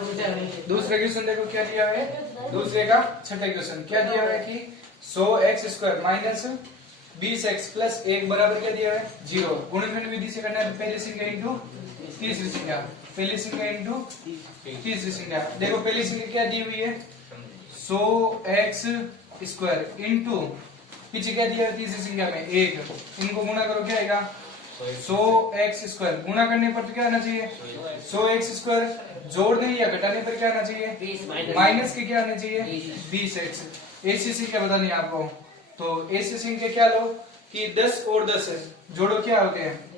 दूसरा क्वेश्चन देखो क्या दिया हुआ है, दूसरे का छठा क्वेश्चन क्या दिया हुआ है कि 100x² माइनस 20x प्लस 1 बराबर क्या दिया हुआ है 0। गुणनखंड विधि से करना है, पहली संख्या इंटू तीसरी संख्या, पहली संख्या इंटू तीसरी संख्या। देखो पहली संख्या क्या दी हुई है 100x² इंटू पीछे क्या दिया है तीसरी संख्या में 1, इनको गुणा करो क्या आएगा 100x²। गुणा करने पर तो क्या आना चाहिए 100x², जोड़ने या घटाने पर क्या आना चाहिए माइनस के क्या आना चाहिए 20x। ऐसी संख्या बतानी है आपको, तो ऐसी संख्या क्या लो कि 10 और 10 जोड़ो क्या होते हैं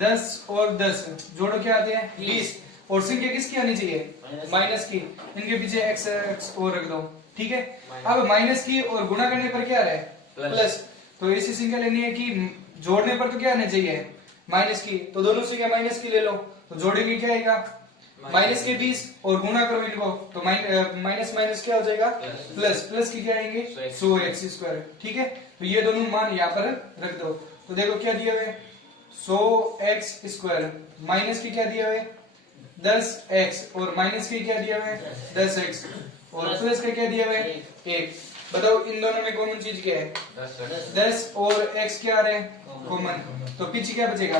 10 और 10 जोड़ो क्या आते हैं 20, और संख्या किसकी आनी चाहिए माइनस की, इनके पीछे x और रख दो, ठीक है। अब माइनस की और गुणा करने पर क्या आ रहा है प्लस, तो ऐसी संख्या लेनी है कि जोड़ने पर तो क्या आना चाहिए माइनस की, तो दोनों संख्या माइनस की ले लो, तो जोड़ेंगे क्या आएगा माइनस के 20 और गुणा करो इनको तो माइनस माइनस क्या हो जाएगा प्लस, प्लस की क्या आएंगे 100x², ठीक है। तो ये दोनों मान यहाँ पर रख दो, तो देखो क्या दिया हुआ है 100x² माइनस की क्या दिया हुआ है 10x और माइनस की क्या दिया हुआ है 10x और प्लस का क्या दिया हुआ है 1। बताओ इन दोनों में कॉमन चीज क्या है 10 और x क्या आ रहे हैं कॉमन, तो पीछे क्या बचेगा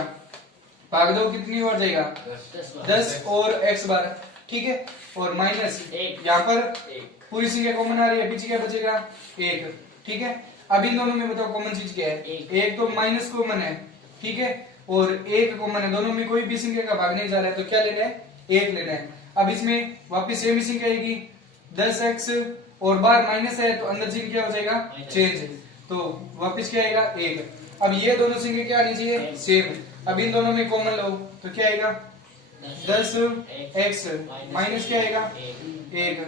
भाग दो कितनी बार जाएगा 10 और x बार, ठीक है। और माइनस यहाँ पर पूरी संख्या कॉमन आ रही है, पीछे क्या बचेगा 1, ठीक है। अब इन दोनों में बताओ कॉमन चीज क्या है, एक तो माइनस कॉमन है, ठीक है, और 1 कॉमन है, दोनों में कोई भी संख्या का भाग नहीं जा रहा है, तो क्या लेना है 1 लेना है। अब इसमें वापिस सेम संख्या आएगी 10x और बाहर माइनस है तो अंदर चिन्ह क्या हो जाएगा चेंज, तो वापिस क्या आएगा 1। अब ये दोनों संख्या क्या आनी चाहिए सेम, अब इन दोनों में कॉमन लो तो क्या आएगा 10x माइनस क्या आएगा 1,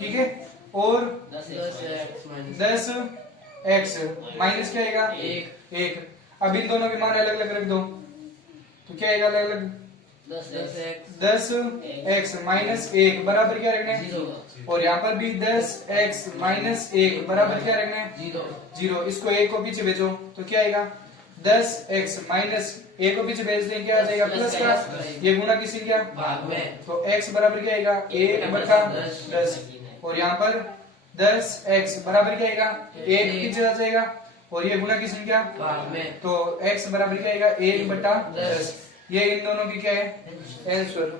ठीक है, और 10x माइनस क्या आएगा 1। अब इन दोनों के मान अलग अलग रख दो तो क्या आएगा अलग अलग 10x माइनस 1 बराबर क्या रखना है, और यहाँ पर भी 10x माइनस 1 बराबर क्या रखना है 0। इसको 1 को पीछे भेजो तो क्या आएगा 10x माइनस 1 को पीछे भेज दें क्या आ जाएगा प्लस का, ये गुणा की संख्या तो x बराबर क्या आएगा 1/10, और यहाँ पर 10x बराबर क्या आएगा 1 पीछे आ जाएगा, और ये गुणा की संख्या तो x बराबर क्या आएगा 1/10। ये इन दोनों की क्या है आंसर।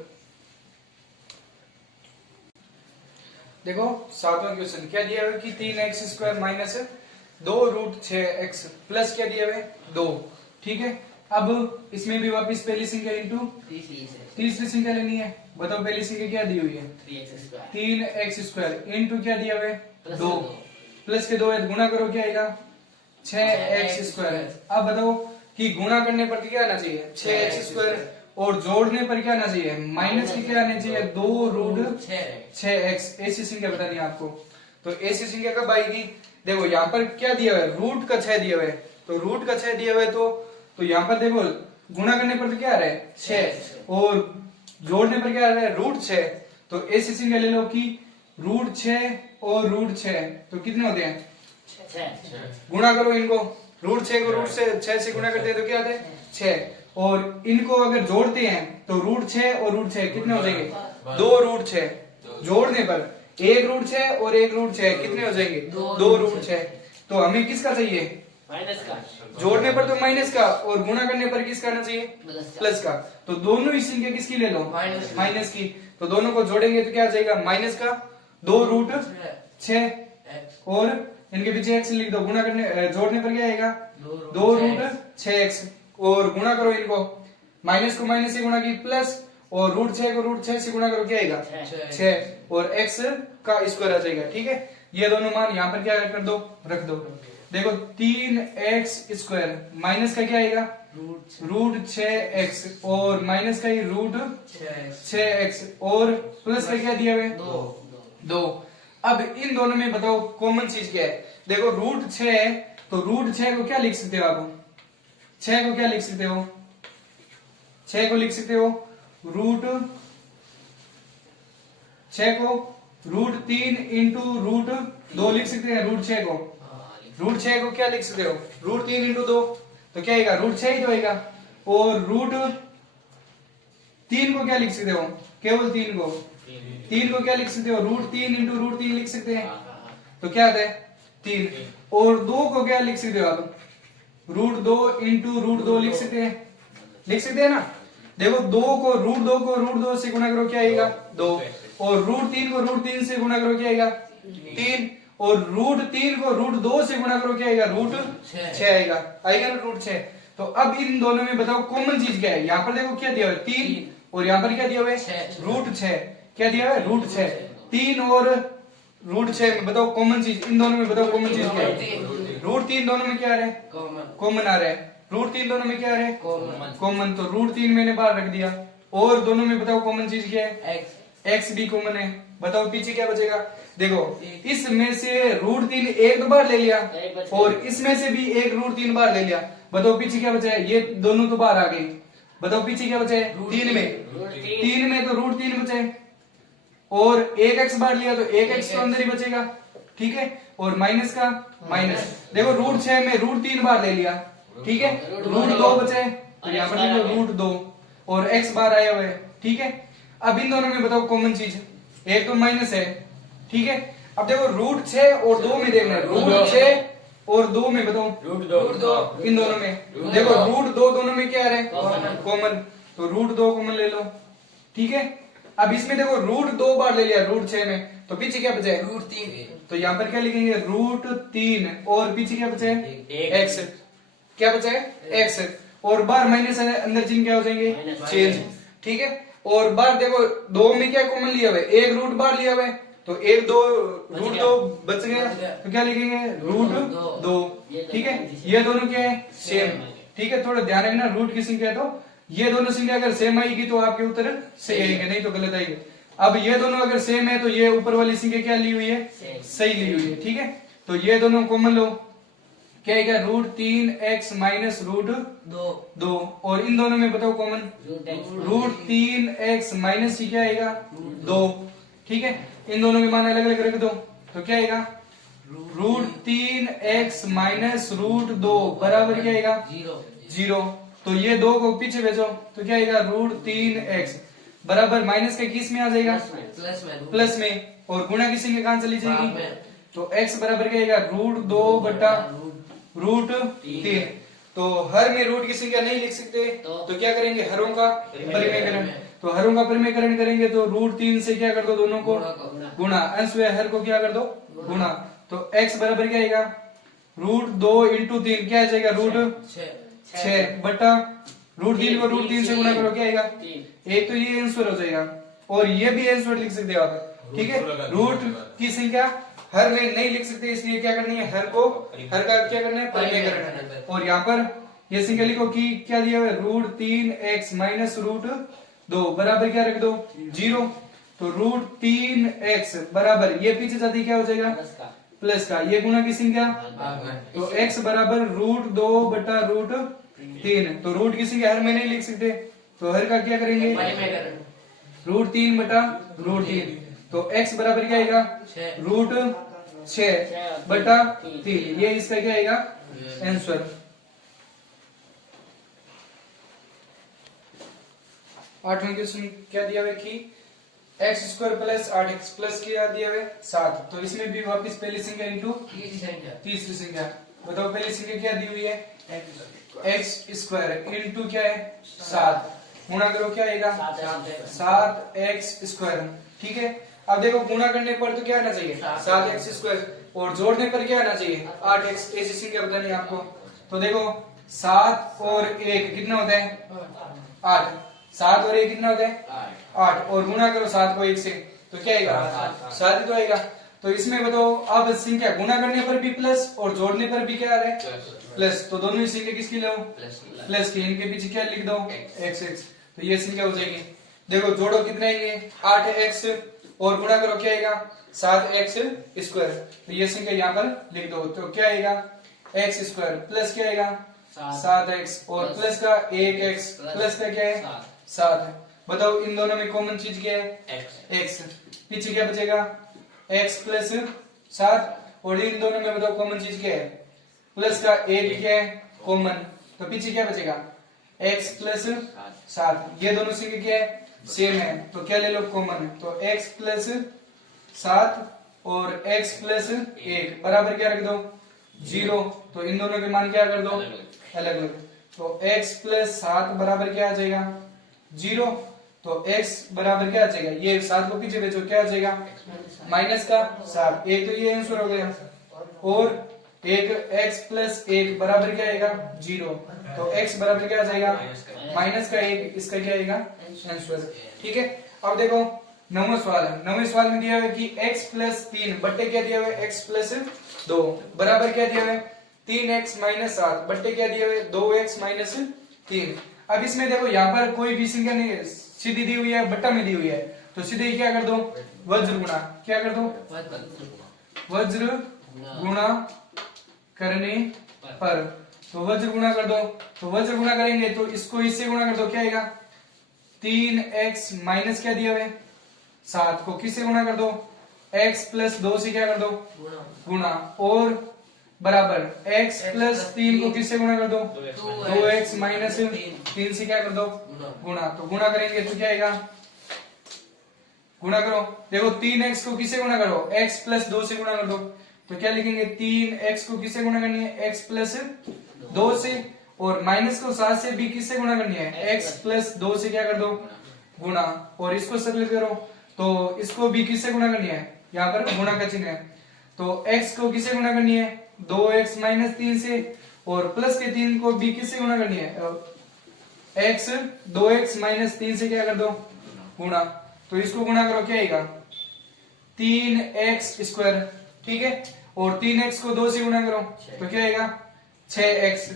देखो सातवां क्वेश्चन क्या दिया हुआ है कि 3x² माइनस 2√6x प्लस क्या दिया हुआ है 2, ठीक है। अब इसमें भी वापस पहली संख्या इंटू तीसरी संख्या लेनी है, बताओ पहली संख्या क्या दी हुई है 3x² इंटू क्या दिया हुआ है 2 प्लस के 2 है गुणा करो क्या आएगा 6x²। अब बताओ कि गुणा करने पर क्या आना चाहिए 6x² और जोड़ने पर क्या आना चाहिए माइनस की क्या आना चाहिए 2√6x। ऐसी संख्या बतानी है आपको, तो ऐसी संख्या कब आएगी, देखो यहाँ पर क्या दिया हुआ है रूट का 6 दिया हुआ है, तो रूट का 6 दिया हुआ है तो यहाँ पर देखो गुणा करने पर तो क्या आ रहा है 6 और जोड़ने पर क्या आ रहा है √6, तो ऐसी संख्या ले लो कि √6 और √6 तो कितने होते हैं गुणा करो इनको, √6 को √6 से गुणा करते हैं तो क्या आता है 6, और इनको अगर जोड़ते हैं तो √6 और √6 कितने हो जाएंगे 2√6, जोड़ने पर 1√6 और 1√6 कितने हो जाएंगे 2√6। तो हमें किसका चाहिए माइनस का, जोड़ने पर तो माइनस का और गुणा करने पर किसका आना चाहिए प्लस का, तो दोनों ही संख्या किसकी ले लो माइनस की, तो दोनों को जोड़ेंगे तो क्या आ जाएगा माइनस का 2√6 और इनके पीछे x लिख दो, गुणा करने जोड़ने पर क्या आएगा 2√6x और गुणा करो इनको, माइनस को माइनस से गुणा की प्लस और √6 को √6 से गुणा करो क्या आएगा 6 और x का स्क्वायर आ जाएगा, ठीक है। ये दोनों मान यहाँ पर क्या कर दो रख दो। देखो 3x² माइनस का क्या आएगा √6x और माइनस का ही √6x और प्लस का क्या दिया हुआ है 2। अब इन दोनों में बताओ कॉमन चीज क्या है, देखो √6 है तो √6 को क्या लिख सकते हो आप 6 को क्या लिख सकते हो 6 को लिख सकते हो √6 को √3 इंटू √2 लिख सकते हैं, √6 को क्या लिख सकते हो √3 इंटू 2 तो क्या आएगा √6 ही तो आएगा, और √3 को क्या लिख सकते हो केवल 3 को 3 को क्या लिख सकते हो, √3 इंटू √3 लिख सकते हैं। तो क्या आता है 3। और 2 को क्या लिख सकते हो आप, √2 इंटू √2 लिख सकते हैं ना। देखो 2 को √2 से गुणा करो क्या आएगा 2, और √3 को √3 से गुणा करो क्या आएगा 3, और √3 को √2 से गुणा करो क्या आएगा √6 आएगा ना √6। तो अब इन दोनों में बताओ कॉमन चीज क्या है। यहाँ पर देखो क्या दिया हुआ है 3, और यहाँ पर क्या दिया हुआ है √6। क्या दिया हुआ है √6। 3 और √6 में बताओ कॉमन चीज, इन दोनों में बताओ कॉमन चीज क्या है। √3 दोनों में क्या आ रहा है कॉमन आ रहा है। √3 दोनों में क्या आ रहा है कॉमन। तो √3 मैंने बाहर रख दिया। और दोनों में बताओ कॉमन चीज क्या है x भी कॉमन है। बताओ पीछे क्या बचेगा। देखो इसमें से √3 एक दो बार ले लिया, और इसमें से भी एक √3 बार ले लिया। बताओ पीछे क्या बचा है, ये दोनों तो बाहर आ गई। बताओ पीछे क्या बचा है 3 में तो √3 बचा है, और एक x बार लिया तो एक x तो अंदर ही बचेगा, ठीक है। और माइनस का माइनस, देखो √6 में √3 बार ले लिया, ठीक है। √2 बचे, तो यहाँ पर देखो √2 और x बार आया हुआ है, ठीक है। अब इन दोनों में बताओ कॉमन चीज, एक तो माइनस है, ठीक है। अब देखो √6 और 2 में देखना है, √6 और 2 में बताओ √2 इन दोनों में। देखो √2 दोनों में क्या है कॉमन, तो √2 कॉमन ले लो, ठीक है। अब इसमें देखो √2 बार ले लिया √6 में, तो पीछे क्या बचा है √3, तो यहाँ पर क्या लिखेंगे √3, और पीछे क्या बचा है x, क्या बचा है x, और बार माइनस अंदर चिन्ह क्या हो जाएंगे चेंज, ठीक है। और बार देखो 2 में क्या कॉमन लिया हुआ है, एक रूट बार लिया हुआ है, तो एक दो √2 बच गया, तो क्या लिखेंगे √2, ठीक है। ये दोनों क्या है सेम, ठीक है। थोड़ा ध्यान रखना, रूट की संख्या है तो ये दोनों संख्या अगर सेम आएगी तो आपके उत्तर सही आएंगे, नहीं तो गलत आएंगे। अब ये दोनों अगर सेम है तो ये ऊपर वाली संख्या क्या ली हुई है सही ली हुई है, ठीक है। तो ये दोनों कॉमन लो, क्या आएगा √3x माइनस √2, और इन दोनों में बताओ कॉमन √3x माइनस क्या आएगा 2, ठीक है। इन दोनों के मान अलग अलग रख दो, तो क्या आएगा √3x माइनस √2 बराबर क्या आएगा 0। तो ये 2 को पीछे भेजो, तो क्या आएगा √3x बराबर माइनस के किस में आ जाएगा प्लस में, और गुणा की संख्या कहां चली जाएगी, तो x बराबर क्या आएगा √2 बटा √3। तो हर में रूट की संख्या नहीं लिख सकते, तो क्या करेंगे हरों का परिमेयकरण। तो हरों का परिमेयकरण करेंगे तो √3 से क्या कर दो दोनों को गुणा, अंश व हर को क्या कर दो गुणा। तो x बराबर क्या आएगा √2 इंटू 3 क्या आ जाएगा √6 बटा √3 को √3 से गुणा करो क्या आएगा, एक तो ये आंसर हो जाएगा, और ये भी आंसर लिख सकते हो आप, ठीक है। रूट की संख्या हर में नहीं लिख सकते, इसलिए क्या करनी है हर का क्या करना है परिमेयकरण। और यहाँ पर ये संख्या लिखो कि क्या दिया हुआ है √3x माइनस √2 बराबर क्या रख दो 0। तो √3x बराबर ये पीछे जाती क्या हो जाएगा प्लस का, ये गुणा की संख्या, तो x बराबर √2 बटा √3। तो रूट की संख्या हर में नहीं लिख सकते, तो हर का क्या करेंगे √3 बटा √3। तो x बराबर क्या आएगा √6 बटा 3, ये इसका क्या आएगा आंसर। आठवें क्वेश्चन क्या दिया हुआ है कि x² प्लस 8x प्लस क्या दिया हुआ है 7। तो इसमें भी वापस पहली संख्या इंटू तीसरी संख्या। बताओ पहली संख्या क्या दी हुई है x² इंटू क्या है 7, गुणा करो क्या आएगा 7x², ठीक है। अब देखो गुणा करने पर तो क्या आना चाहिए 7x², और जोड़ने पर क्या आना चाहिए 8x, ऐसी संख्या बतानी है आपको। तो देखो 7 और 1 कितना होता है 8, 7 और 1 कितना होता है 8, और गुणा करो 7 को 1 से, तो क्या आएगा 7 ही तो आएगा। तो इसमें बताओ अब संख्या गुणा करने पर भी प्लस और जोड़ने पर भी क्या आ रहा है प्लस, तो दोनों ही संख्या किसकी लो प्लस की, इनके पीछे क्या लिख दो x, तो ये संख्या हो जाएगी। देखो जोड़ो कितना आएंगे 8x, और गुणा करो क्या आएगा 7x², तो ये संख्या यहाँ पर लिख दो, तो क्या आएगा x² प्लस क्या आएगा 7x, और प्लस का 1x, प्लस का क्या है 7। बताओ इन दोनों में कॉमन चीज क्या है x, पीछे क्या बचेगा x प्लस 7, और इन दोनों में बताओ कॉमन चीज क्या है प्लस का 1 क्या है कॉमन, तो पीछे क्या बचेगा x प्लस 7। ये दोनों संख्या क्या है सेम है तो क्या ले लो कॉमन है, तो x प्लस 7 और x प्लस 1 बराबर क्या रख दो 0, तो इन दोनों के मान क्या कर दो अलग अलग, तो x प्लस 7 बराबर क्या आ जाएगा 0, तो x बराबर क्या आ जाएगा, ये 7 को पीछे भेजो क्या आ जाएगा माइनस का 7, एक तो ये आंसर हो गया, और एक x प्लस 1 बराबर क्या आएगा 0, तो x बराबर क्या आ जाएगा माइनस का 1, इसका क्या आएगा आंसर। ठीक है, अब देखो नौवां सवाल है, नौवें सवाल में दिया हुआ है कि x प्लस 3 बट्टे क्या दिया हुआ है x प्लस 2 बराबर क्या दिया हुआ है 3x माइनस 7 बट्टे क्या दिया हुआ है 2x माइनस 3। अब इसमें देखो यहाँ पर कोई भी संख्या नहीं सीधी दी हुई है, बट्टा में दी हुई है, तो सीधे क्या कर दो वज्र गुणा, क्या कर दो वज्र गुणा करने पर, तो वज्र गुणा कर दो, तो वज्र गुणा करेंगे तो इसको इससे गुणा कर दो क्या आएगा 3x माइनस क्या दिया हुआ है 7 को किससे गुणा कर दो x प्लस 2 से क्या कर दो गुणा, और बराबर x प्लस 3 को किससे गुणा कर दो 2x माइनस 3 से क्या कर दो गुणा, तो गुणा करेंगे तो क्या आएगा गुणा करो, देखो 3x को किससे गुणा करो x प्लस 2 से गुणा कर दो, तो क्या लिखेंगे 3x को किससे गुणा करनी है x प्लस 2 से, और माइनस को 7 से भी किससे गुणा करनी है x प्लस 2 से क्या कर दो गुणा, और इसको सरल करो तो इसको भी किससे गुणा करनी है, यहाँ पर गुणा का चिन्ह है, तो x को किससे गुणा करनी है 2x माइनस 3 से, और प्लस के 3 को भी किससे गुणा करनी है x 2x माइनस 3 से क्या कर दो गुणा, तो इसको गुणा करो क्या आएगा 3x स्क्वायर। ठीक है, और 3x को 2 से गुणा करो तो क्या आएगा 6x।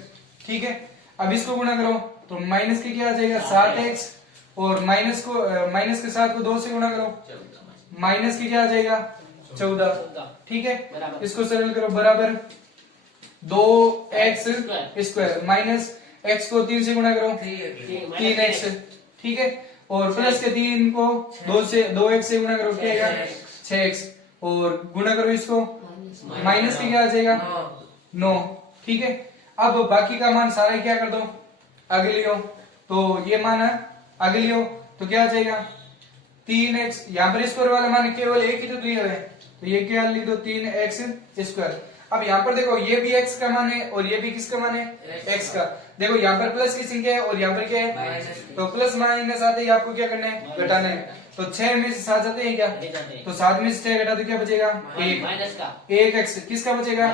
ठीक है, अब इसको गुणा करो तो माइनस के क्या आ जाएगा 7x, और माइनस के 7 को 2 से गुणा करो माइनस के क्या आ जाएगा 14। ठीक है, इसको सरल करो बराबर 2x स्क्वायर माइनस x को 3 से गुणा करो 3x। ठीक है, और प्लस के 3 को 2x से गुणा करो क्या आएगा 6x, और गुणा करो इसको माइनस के क्या आ जाएगा 9। ठीक है, अब बाकी का मान सारा क्या कर दो आगे लियो, तो ये मान है आगे लियो तो क्या आ जाएगा 3x, यहाँ पर स्क्वायर वाला मान केवल एक ही तो दिया है, तो ये क्या लिख दो 3x स्क्वायर। अब यहाँ पर देखो ये भी x का मान है और ये भी किसका मान है x का, देखो यहाँ पर प्लस की संख्या है और यहाँ पर क्या है, तो प्लस माइनस आते ही आपको क्या करना है घटाना है, तो 6 में से 7 जाते हैं क्या, तो 7 में से 6 घटा तो क्या बचेगा 1 x किसका बचेगा,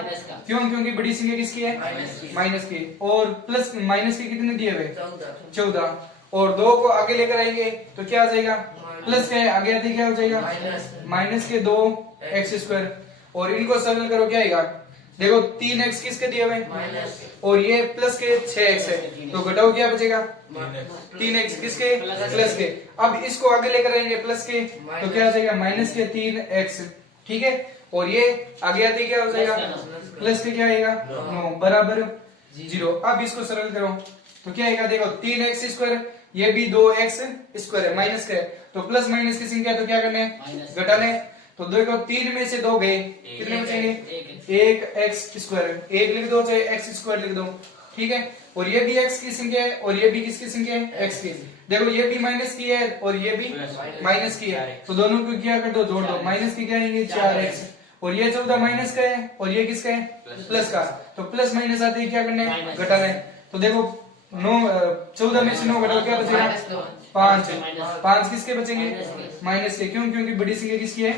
क्यों क्योंकि बड़ी संख्या किसकी है माइनस की, और प्लस माइनस के कितने दिए हुए 14, और 2 को आगे लेकर आएंगे तो क्या आ जाएगा प्लस का है आगे आते क्या हो जाएगा माइनस के 2x स्क्वायर, और इनको सरल करो क्या आएगा, देखो 3x किसके दिए हुए और ये प्लस के 6x है, तो घटाओ क्या बचेगा 3x किसके प्लस के, अब इसको आगे लेकर आएंगे प्लस के तो क्या आ जाएगा माइनस के 3x। ठीक है, और ये आगे आते क्या हो जाएगा प्लस के क्या आएगा 9 बराबर 0। अब इसको सरल करो तो क्या आएगा, देखो 3x स्क्वायर ये भी 2x स्क्वायर है माइनस का है, तो प्लस माइनस की संख्या तो क्या करने घटाने, तो देखो 3 में से 2 गए कितने बचेंगे 1x स्क्वायर, 1 लिख दो चाहे x स्क्वायर लिख दो। ठीक है, और ये भी x की संख्या है और ये भी किसकी संख्या है x की, देखो ये भी माइनस की है और ये भी माइनस की है, तो दोनों को क्या कर दो जोड़ दो, माइनस की क्या आएंगे 4x, और ये 14 माइनस का है और ये किसका है प्लस का, तो प्लस माइनस आते ही क्या करना है घटाना है, तो देखो 14 में से 9 घटाओ क्या बचेगा 5 किसके बचेंगे माइनस के, क्यों क्योंकि बड़ी संख्या किसकी है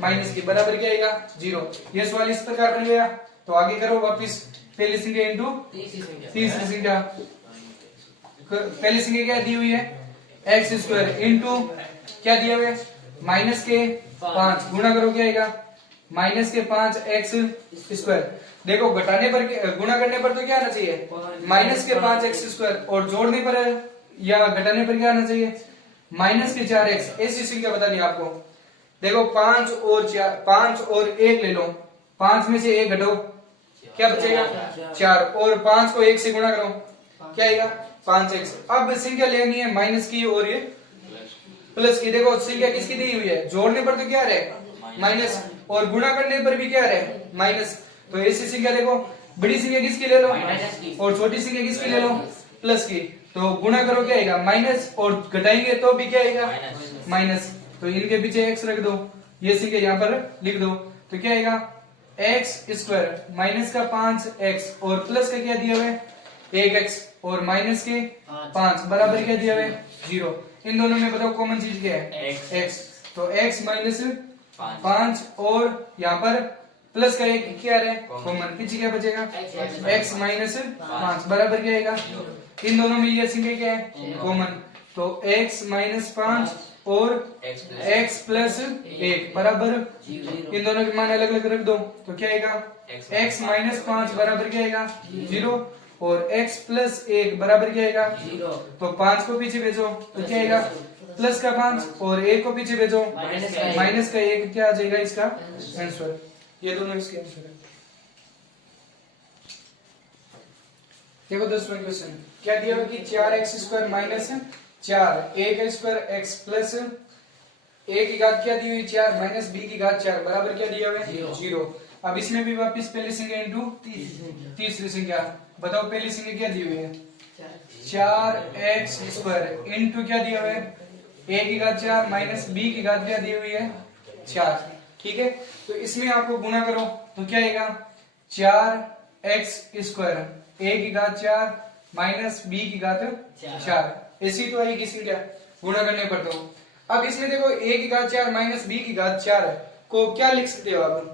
माइनस की, बराबर क्या आएगा 0। ये सवाल इस प्रकार बन गया, तो आगे करो वापिस पहली संख्या इंटू तीसरी संख्या, पहली संख्या क्या दी हुई है x स्क्वायर इंटू क्या दिया हुआ है माइनस के 5 गुणा करो क्या आएगा माइनस के 5x स्क्वायर, देखो घटाने पर गुणा करने पर तो क्या आना चाहिए माइनस के 5x स्क्वायर, और जोड़ने पर या घटाने पर क्या आना चाहिए माइनस के 4x, ऐसी संख्या बता दी आपको। देखो 5 और 1 ले लो, 5 में से 1 घटाओ क्या बचेगा 4, और 5 को 1 से गुणा करो क्या आएगा 5x। अब संख्या लेनी है माइनस की और ये प्लस की, देखो संख्या किसकी दी हुई है, जोड़ने पर तो क्या रहे माइनस और गुणा करने पर भी क्या रहे माइनस, तो ऐसी संख्या देखो बड़ी संख्या किसकी ले लो और छोटी संख्या किसकी ले लो प्लस की, तो गुणा करो क्या आएगा माइनस, और घटाएंगे तो भी क्या आएगा माइनस। तो इनके पीछे x रख दो, ये संख्या यहाँ पर लिख दो, तो क्या आएगा एक्स स्क्वायर माइनस का 5x और प्लस का क्या दिया हुआ है 1x और माइनस के 5 बराबर क्या दिया हुआ है 0। इन दोनों में बताओ कॉमन चीज क्या है x। तो x माइनस 5 और यहाँ पर प्लस का एक क्या है कॉमन, पीछे क्या बचेगा x माइनस 5 बराबर क्या आएगा, इन दोनों में ये संख्या क्या है कॉमन, तो x माइनस 5 और x प्लस 1 बराबर, इन दोनों के मान अलग अलग रख दो, तो क्या आएगा x माइनस 5 बराबर क्या आएगा 0 और x प्लस 1 बराबर क्या आएगा 0। तो 5 को पीछे भेजो तो क्या आएगा प्लस का 5 और 1 को पीछे भेजो माइनस का 1, क्या आ जाएगा इसका आंसर। ये दोनों इसके आंसर है। देखो 10वां क्वेश्चन क्या दिया हुआ कि 4x स्क्वायर माइनस 4 a का स्क्वायर x प्लस a की घात क्या दी हुई 4 माइनस b की घात 4 बराबर क्या दिया हुआ है 0। अब इसमें भी वापस पहली संख्या इनटू तीसरी संख्या, बताओ पहली संख्या क्या दी हुई है 4x स्क्वायर इनटू क्या दिया हुआ है a की घात 4 माइनस b की घात क्या दी हुई है 4, ठीक है। तो इसमें आपको गुणा करो तो क्या आएगा 4x स्क्वायर a की घात 4 माइनस b की घात 4, ऐसी तो आएगी संख्या गुणा करने पर। तो अब इसमें देखो a की घात 4 माइनस b की घात 4 को क्या लिख सकते हो आप,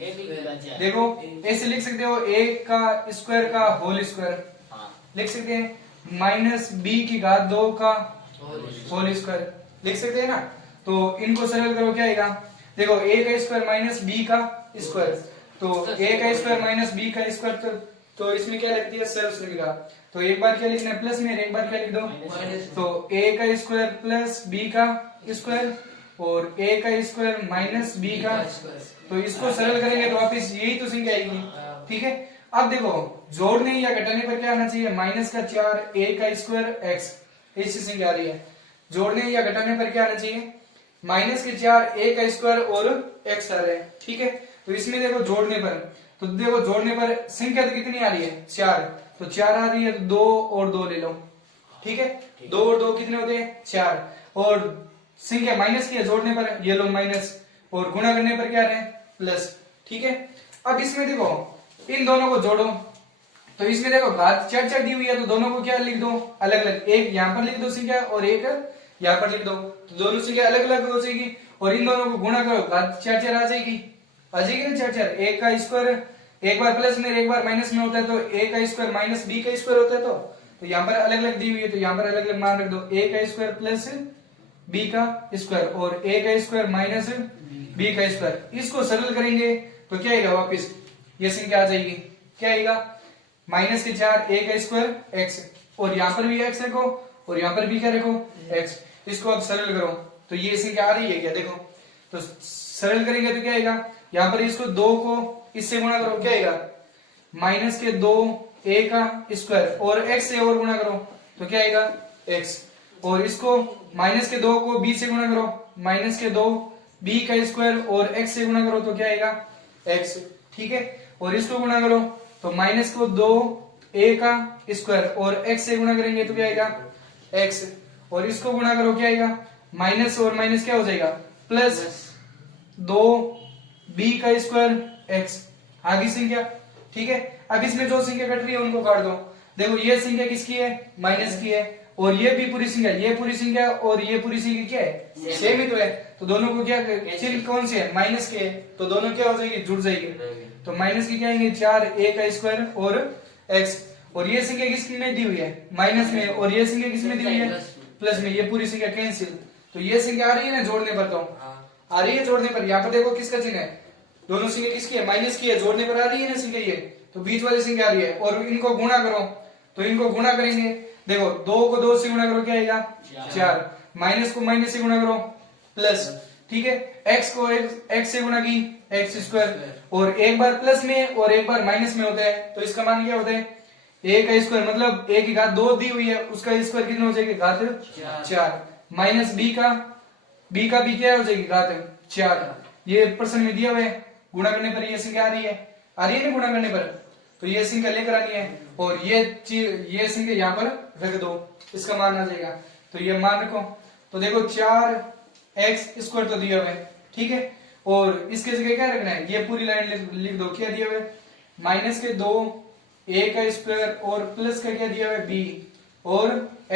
देखो ऐसे लिख सकते हो a का स्क्वायर का होल स्क्वायर लिख सकते हैं, माइनस b की घात 2 का होल स्क्वायर लिख सकते हैं ना। तो इनको सरल करो क्या आएगा, देखो a का स्क्वायर माइनस b का स्क्वायर, तो a का स्क्वायर माइनस b का स्क्वायर, तो इसमें क्या लिख दिया सर्वश्रेणी का, तो एक बार क्या लिखना है प्लस में, एक बार क्या लिख दो, तो a का स्क्वायर प्लस b का स्क्वायर और a का स्क्वायर माइनस b का, तो इसको सरल करेंगे तो वापिस यही तो संख्या आएगी, ठीक है। अब देखो जोड़ने या घटाने पर क्या आना चाहिए माइनस का 4 a का स्क्वायर x, ऐसी संख्या आ रही है। जोड़ने या घटाने पर क्या आना चाहिए माइनस के 4 a का स्क्वायर और x आ रहा है, ठीक है। तो इसमें देखो जोड़ने पर, तो देखो जोड़ने पर संख्या तो कितनी आ रही है 4, तो 4 आ रही है तो 2 और 2 ले लो, ठीक है। 2 और 2 कितने होते हैं 4, और संख्या माइनस की है जोड़ने पर ये लो माइनस, और गुणा करने पर क्या रहे प्लस, ठीक है। अब इसमें देखो इन दोनों को जोड़ो, तो इसमें देखो घात 4 दी हुई है, तो दोनों को क्या लिख दो अलग अलग, एक यहाँ पर लिख दो संख्या और एक यहाँ पर लिख दो, तो दोनों संख्या अलग अलग हो जाएगी, और इन दोनों को गुणा करो घात 4 आ जाएगी ना 4, एक का स्क्वायर एक बार प्लस में एक बार माइनस में होता है, तो a का स्क्वायर माइनस b का स्क्वायर होता है, तो यहाँ पर अलग अलग दी हुई है, तो यहाँ पर अलग अलग मान रख दो, a का स्क्वायर प्लस b का स्क्वायर और a का स्क्वायर माइनस b का स्क्वायर, इसको सरल करेंगे तो क्या आएगा वापिस ये संख्या आ जाएगी, क्या आएगा माइनस के 4 a का स्क्वायर x, और यहाँ पर भी x रखो और यहाँ पर भी क्या रखो x, इसको अब सरल करो तो ये संख्या आ रही है क्या, देखो तो सरल करेंगे तो क्या आएगा, यहाँ पर इसको 2 को इससे गुणा करो क्या आएगा माइनस के 2 a का स्क्वायर और x से और गुणा करो तो क्या आएगा x, और इसको माइनस के 2 को b से गुणा करो माइनस के 2 b का स्क्वायर और x से गुणा करो तो क्या आएगा x, ठीक है। और इसको गुणा करो तो माइनस को 2 a का स्क्वायर और x से गुणा करेंगे तो क्या आएगा x, और इसको गुणा करो क्या आएगा माइनस और माइनस क्या हो जाएगा प्लस 2 b का स्क्वायर x, आगे संख्या, ठीक है। अब इसमें जो संख्या कट रही है उनको काट दो, देखो ये संख्या किसकी है माइनस की है, और ये भी पूरी संख्या, ये पूरी संख्या और ये पूरी संख्या क्या है सेम ही तो है, तो दोनों को क्या चिन्ह कौन से है माइनस के है, तो दोनों क्या हो जाएगी जुड़ जाएगी, तो माइनस की क्या आएंगे 4 a का स्क्वायर और x, और ये संख्या किसमें दी हुई है माइनस में, और ये संख्या किसमें दी हुई है प्लस में, ये पूरी संख्या कैंसिल, तो ये संख्या आ रही है ना जोड़ने पर, तो आ रही है जोड़ने पर, यहाँ पर देखो किसका चिन्ह है, दोनों संख्या किसकी है माइनस की है, जोड़ने पर आ रही है ना संख्या ये, तो बीच वाली संख्या आ रही है, और इनको गुणा करो तो इनको गुणा करेंगे, देखो 2 को 2 से गुणा करो क्या आएगा 4, माइनस को माइनस से गुणा करो प्लस, ठीक है। x को x से गुणा की x स्क्वायर, और एक बार प्लस में और एक बार माइनस में होता है, तो इसका मान क्या होता है a का स्क्वायर मतलब a की घात 2 दी हुई है उसका स्क्वायर कितना हो जाएगा घात 4, माइनस b का भी क्या हो जाएगी घात 4, ये प्रश्न में दिया हुआ है, गुणा करने पर ये संख्या आ रही है ना गुणा करने पर, तो ये संख्या लेकर आनी है और ये संख्या यहाँ पर रख दो, इसका मान आ जाएगा। तो ये मान रखो। तो देखो 4x² तो दिया हुआ है, ठीक है, और इसके जगह क्या रखना है, ये पूरी लाइन लिख दो। क्या दिया हुआ है, -2 a का स्क्वायर और प्लस का क्या दिया हुआ है, b और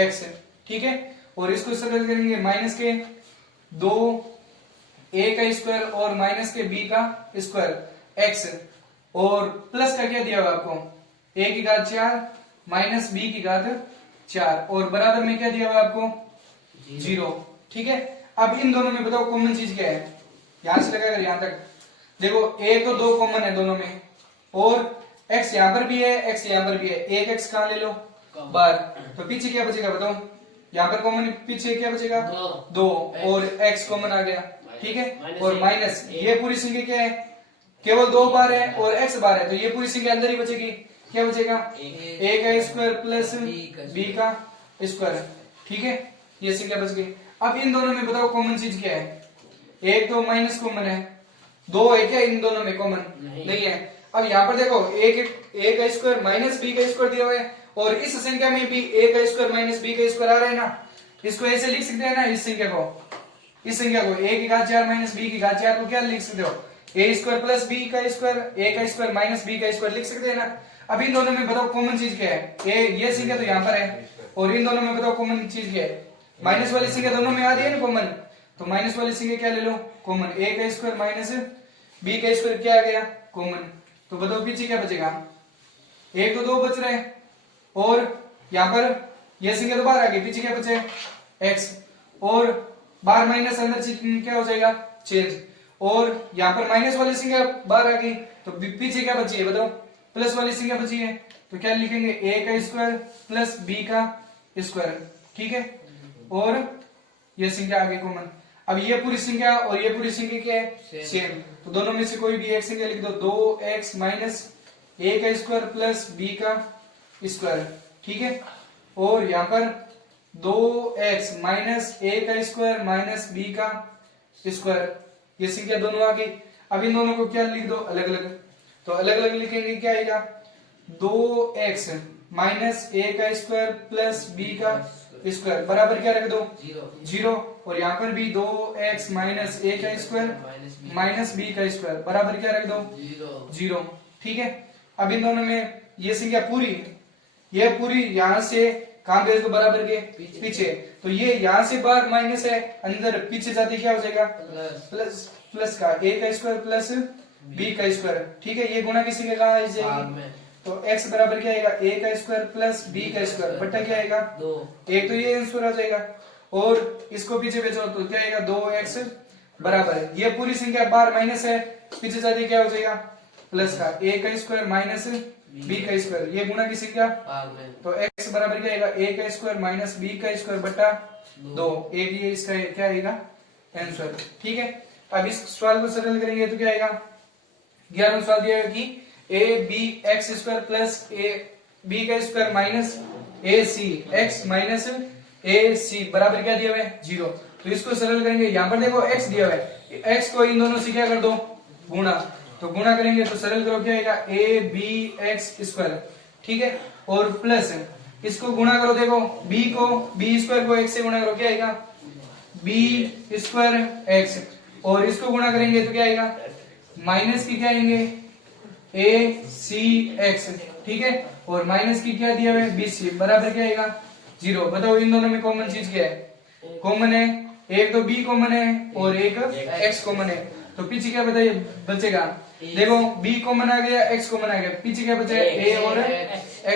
x, ठीक है। और इसको सरल करेंगे, -2 a का स्क्वायर और -b का स्क्वायर x और प्लस का क्या दिया हुआ आपको, a की घात 4 -b की घात 4 और बराबर में क्या दिया हुआ आपको, 0, ठीक है। अब इन दोनों में बताओ कॉमन चीज क्या है, यहां से लगाकर यहां तक देखो, a तो 2 कॉमन है दोनों में और x यहां पर भी है, x यहां पर भी है, एक x कहां ले लो, बाहर। तो पीछे क्या बचेगा बताओ, यहाँ पर कॉमन पीछे क्या बचेगा, 2 और x कॉमन आ गया, ठीक है। और माइनस ये पूरी संख्या क्या है, केवल 2 बार है और x बार है, तो ये पूरी संख्या अंदर ही बचेगी। क्या बचेगा, a का स्क्वायर प्लस b का स्क्वायर, ठीक है, ये संख्या बच गई। अब इन दोनों में बताओ कॉमन चीज क्या है, एक तो माइनस कॉमन है, 2 है क्या इन दोनों में कॉमन नहीं है। अब यहाँ पर देखो a का स्क्वायर -b का स्क्वायर दिया हुआ है और इस संख्या में भी a का स्क्वायर -b का स्क्वायर आ रहा है ना, इसको ऐसे लिख सकते हैं ना, इस संख्या को a की घात 4 -b की घात 4 को क्या लिख सकते हो, a स्क्वायर प्लस b का स्क्वायर, a का स्क्वायर -b का स्क्वायर लिख सकते हैं ना। अब इन दोनों में बताओ कॉमन चीज क्या है, ये संख्या तो यहाँ पर है और इन दोनों में बताओ कॉमन चीज क्या है, माइनस वाली संख्या दोनों में आ रही है ना कॉमन, तो माइनस वाली संख्या क्या ले लो, कॉमन, a का स्क्वायर -b का स्क्वायर क्या आ गया, कॉमन। तो बताओ पीछे क्या बचेगा, एक तो 2 बच रहे हैं और यहाँ पर यह संख्या तो बाहर आ गई, पीछे क्या बचे, x और बाहर माइनस अंदर क्या हो जाएगा, चेंज, और यहाँ पर माइनस वाली संख्या बाहर आ गई, तो पीछे क्या बची है बताओ, प्लस वाली संख्या बची है, तो क्या लिखेंगे, a का स्क्वायर प्लस b का स्क्वायर, ठीक है, और ये संख्या आ गई कॉमन। अब ये पूरी संख्या और ये पूरी संख्या क्या है, सेम, तो दोनों में से कोई भी एक संख्या लिख दो, 2x माइनस a का स्क्वायर प्लस b का स्क्वायर, ठीक है, और यहाँ पर 2x माइनस a का स्क्वायर माइनस b का स्क्वायर, ये संख्या दोनों आ गई। अब इन दोनों को क्या लिख दो, अलग अलग, तो अलग अलग लिखेंगे, क्या आएगा, 2x माइनस a का स्क्वायर प्लस b का स्क्वायर बराबर क्या रख दो, 0, और यहाँ पर भी 2x माइनस a का स्क्वायर माइनस b का स्क्वायर बराबर क्या रख दो, 0, ठीक है। अब इन दोनों में ये संख्या पूरी, ये पूरी यहाँ से कहां भेज दो, बराबर के पीछे, तो ये यहाँ से बाहर माइनस है, अंदर पीछे जाते क्या हो जाएगा, प्लस का a का स्क्वायर प्लस b का स्क्वायर, ठीक है, ये गुणा की संख्या कहाँ आ जाएगी, तो x बराबर क्या आएगा, a का स्क्वायर प्लस b का स्क्वायर बट्टा क्या आएगा, 2, एक तो ये आंसर आ जाएगा और इसको पीछे भेजो तो क्या आएगा, 2x बराबर, ये पूरी संख्या बाहर माइनस है, पीछे जाते क्या हो जाएगा, प्लस का a का स्क्वायर माइनस b का स्क्वायर, ये गुणा की संख्या, तो x बराबर क्या आएगा, a का स्क्वायर माइनस b का स्क्वायर बट्टा 2, एक ये इसका क्या आएगा आंसर, ठीक है। अब इस सवाल को सरल करेंगे तो क्या आएगा, 11वां सवाल दिया है कि a b x square plus a b का square minus a c x minus a c बराबर क्या दिया हुआ है, 0, तो इसको सरल करेंगे। यहाँ पर देखो x दिया हुआ है, x को इन दोनों से क्या कर दो, गुणा, तो गुणा करेंगे तो सरल करो क्या आएगा, a b x स्क्वायर, ठीक है, और प्लस इसको गुणा करो, देखो b को b स्क्वायर को x से गुणा करो क्या आएगा, b स्क्वायर x, और इसको गुणा करेंगे तो क्या आएगा, माइनस की क्या आएंगे, a c x, ठीक है, और माइनस की क्या दिया हुआ है, b c बराबर क्या आएगा, 0। बताओ इन दोनों में कॉमन चीज क्या है, कॉमन है, एक तो b कॉमन है और एक x कॉमन है, तो पीछे क्या बताइए बचेगा, देखो b कॉमन आ गया, x कॉमन आ गया, पीछे क्या बचा है, a और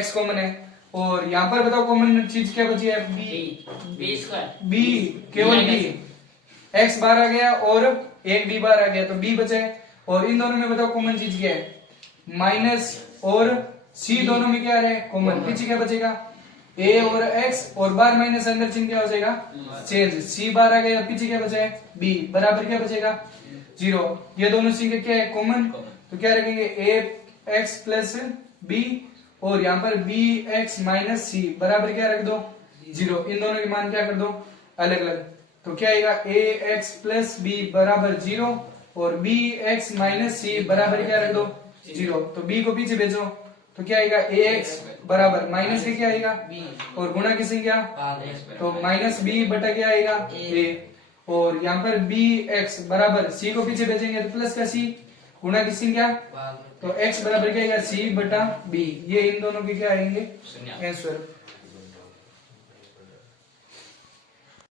x कॉमन है, और यहाँ पर बताओ कॉमन चीज क्या बची है, b केवल b, x बाहर आ गया और एक b बाहर आ गया, तो b बचे, और इन दोनों में बताओ कॉमन चीज क्या है, माइनस और c दोनों में क्या है कॉमन, पीछे क्या बचेगा, a और x, और बाहर माइनस अंदर चिन्ह क्या हो जाएगा, चेंज, c बाहर आ गया, पीछे क्या बचा है, b बराबर क्या बचेगा, 0, ये दोनों संख्या क्या है कॉमन, तो क्या रखेंगे, a x प्लस b, और यहाँ पर b x माइनस c बराबर क्या रख दो, 0, इन दोनों के मान क्या कर दो, अलग अलग, तो क्या आएगा, a x प्लस b बराबर 0 और b x माइनस c बराबर क्या रख दो, 0, तो b को पीछे भेजो तो क्या आएगा ax बराबर माइनस के क्या आएगा b और गुणा किसे क्या तो माइनस बी बटा क्या आएगा a और यहाँ पर bx बराबर c को पीछे भेजेंगे तो प्लस का c गुणा किसे क्या तो x बराबर क्या आएगा c बटा b ये इन दोनों के क्या आएंगे आंसर।